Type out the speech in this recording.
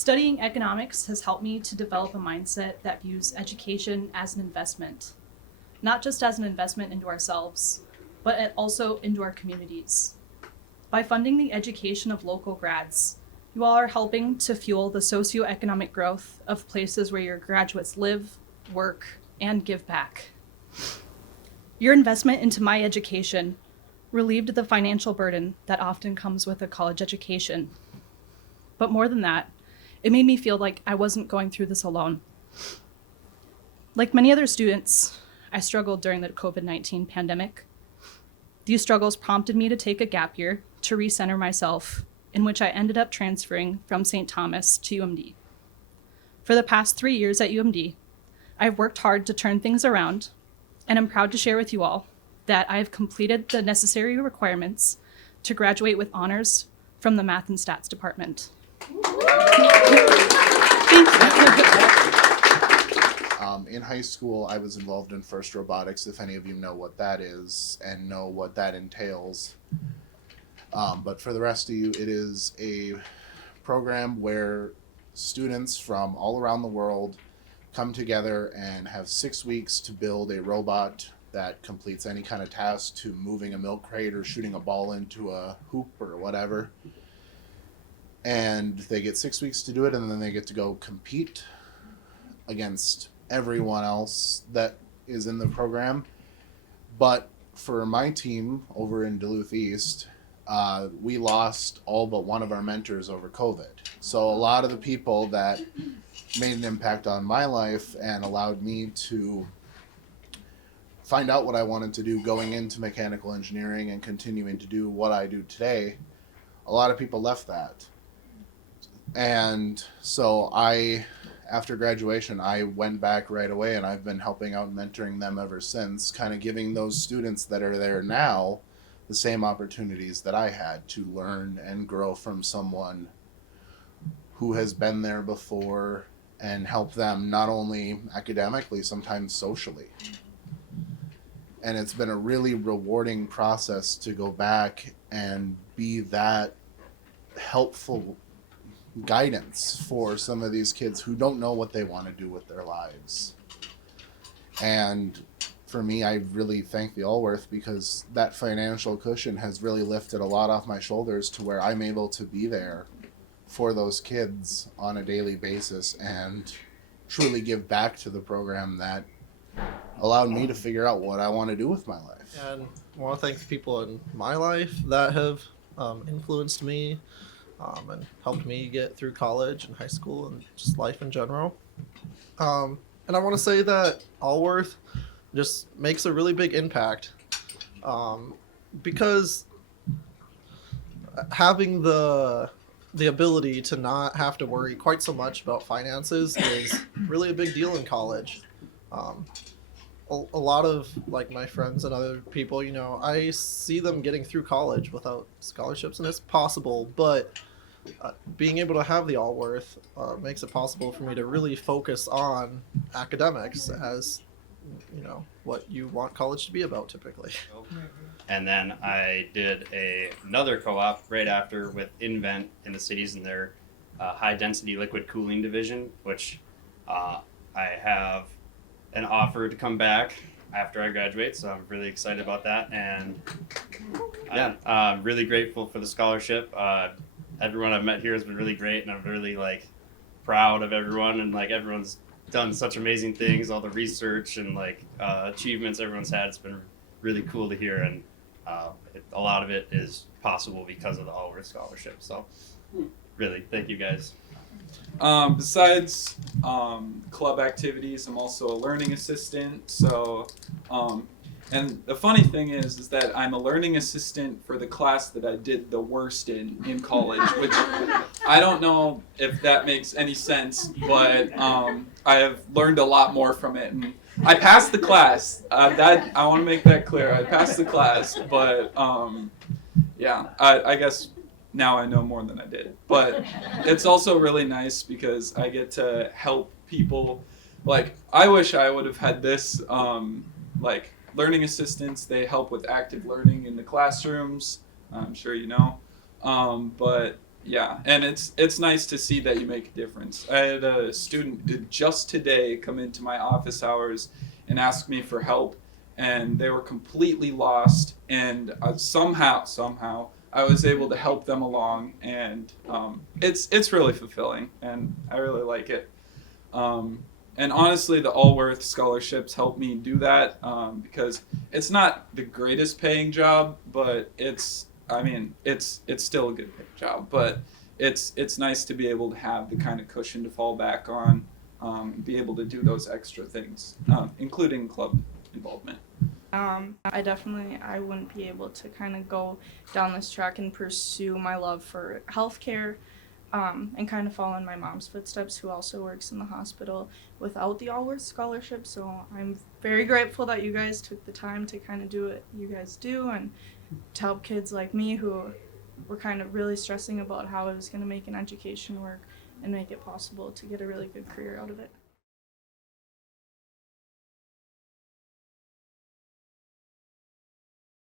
Studying economics has helped me to develop a mindset that views education as an investment, not just as an investment into ourselves, but also into our communities. By funding the education of local grads, you all are helping to fuel the socioeconomic growth of places where your graduates live, work, and give back. Your investment into my education relieved the financial burden that often comes with a college education. But more than that, it made me feel like I wasn't going through this alone. Like many other students, I struggled during the COVID-19 pandemic. These struggles prompted me to take a gap year to recenter myself, in which I ended up transferring from St. Thomas to UMD. For the past 3 years at UMD, I've worked hard to turn things around, and I'm proud to share with you all that I've completed the necessary requirements to graduate with honors from the Math and Stats department. In high school, I was involved in FIRST Robotics, if any of you know what that is and know what that entails. But for the rest of you, it is a program where students from all around the world come together and have 6 weeks to build a robot that completes any kind of task, to moving a milk crate or shooting a ball into a hoop or whatever. And they get 6 weeks to do it, and then they get to go compete against everyone else that is in the program. But for my team over in Duluth East, we lost all but one of our mentors over COVID. So a lot of the people that made an impact on my life and allowed me to find out what I wanted to do going into mechanical engineering and continuing to do what I do today, a lot of people left that. And so after graduation, I went back right away, and I've been helping out and mentoring them ever since, kind of giving those students that are there now the same opportunities that I had to learn and grow from someone who has been there before, and help them not only academically, sometimes socially. And it's been a really rewarding process to go back and be that helpful guidance for some of these kids who don't know what they want to do with their lives. And for me, I really thank the Alworth, because that financial cushion has really lifted a lot off my shoulders to where I'm able to be there for those kids on a daily basis and truly give back to the program that allowed me to figure out what I want to do with my life. And I want to thank the people in my life that have influenced me and helped me get through college and high school and just life in general. And I want to say that Alworth just makes a really big impact, because having the ability to not have to worry quite so much about finances is really a big deal in college. A lot of like my friends and other people, I see them getting through college without scholarships, and it's possible, but being able to have the Alworth makes it possible for me to really focus on academics as what you want college to be about typically. And then I did another co-op right after with Invent in the cities in their high density liquid cooling division, which I have an offer to come back after I graduate, so I'm really excited about that. And yeah, I'm really grateful for the scholarship. Everyone I've met here has been really great, and I'm really proud of everyone, and everyone's done such amazing things, all the research and achievements everyone's had. It's been really cool to hear, and a lot of it is possible because of the Alworth scholarship. So really, thank you guys. Besides club activities, I'm also a learning assistant. So, and the funny thing is that I'm a learning assistant for the class that I did the worst in college, which I don't know if that makes any sense, but I have learned a lot more from it. And I passed the class. That I want to make that clear. I passed the class, but yeah, I guess now I know more than I did. But it's also really nice because I get to help people. I wish I would have had this. Learning assistants, they help with active learning in the classrooms. I'm sure you know. But Yeah, and it's nice to see that you make a difference. I had a student just today come into my office hours and ask me for help, and they were completely lost, and somehow I was able to help them along, and it's really fulfilling, and I really like it. And honestly, the Alworth scholarships helped me do that, because it's not the greatest paying job, but it's still a good paying job. But it's nice to be able to have the kind of cushion to fall back on, and be able to do those extra things, including club involvement. I wouldn't be able to kind of go down this track and pursue my love for healthcare, and kind of follow in my mom's footsteps, who also works in the hospital, without the Alworth scholarship. So I'm very grateful that you guys took the time to kind of do what you guys do, and to help kids like me who were kind of really stressing about how I was going to make an education work and make it possible to get a really good career out of it.